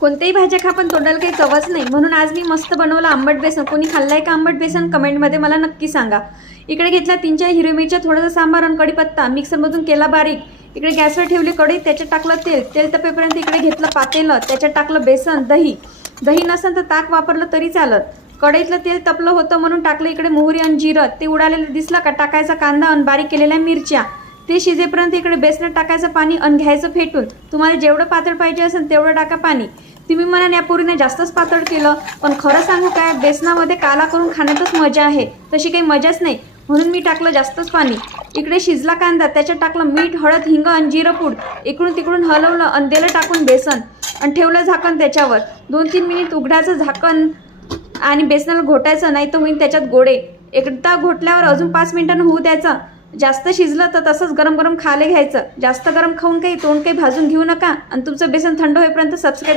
कोणत्याही भाज्या खा पण तोंडाला काही चवच नाही, म्हणून आज मी मस्त बनवलं आंबट बेसन. कोणी खाल्लाय का आंबट बेसन कमेंटमध्ये मला नक्की सांगा. इकडे घेतला 3-4 हिरवी मिरच्या, थोडासा सांबार आणि कढीपत्ता मिक्सरमधून केला बारीक. इकडे गॅसवर ठेवली कढई, त्याच्यात टाकलं तेल तपेपर्यंत इकडे घेतलं पातेलं, त्याच्यात टाकलं बेसन, दही नसेल तर ताक वापरलं तरी चालत. कढईतलं तेल तपलं होतं म्हणून टाकलं इकडे मोहरी आणि जिरं. ते उडालेलं दिसलं का टाकायचा कांदा आणि बारीक केलेल्या मिरच्या. ते शिजेपर्यंत इकडे बेसनात टाकायचं पाणी आणि घ्यायचं फेटून. तुम्हाला जेवढं पातळ पाहिजे असेल तेवढं टाका पाणी. तुम्ही म्हणाल या पोरीने जास्तच पातळ केलं, पण खरं सांगू काय, बेसनामध्ये काला करून खाण्यातच मजा आहे, तशी काही मजाच नाही, म्हणून मी टाकलं जास्तच पाणी. इकडे शिजला कांदा, त्याच्यात टाकलं मीठ, हळद, हिंग आणि जिरं पूड. इकडून तिकडून हलवलं आणि दिलं टाकून बेसन आणि ठेवलं झाकण त्याच्यावर. 2-3 मिनिट उघडायचं झाकण आणि बेसनाला घोटायचं, नाही तर होईल त्याच्यात गोळे. एकदा घोटल्यावर अजून 5 मिनिटांनी होऊ द्यायचं. जास्त शिजलं तर तसंच गरम गरम खायला घ्यायचं. जास्त गरम खाऊन काही तोंड काही भाजून घेऊ नका आणि तुमचं बेसन थंड होईपर्यंत सबस्क्राईब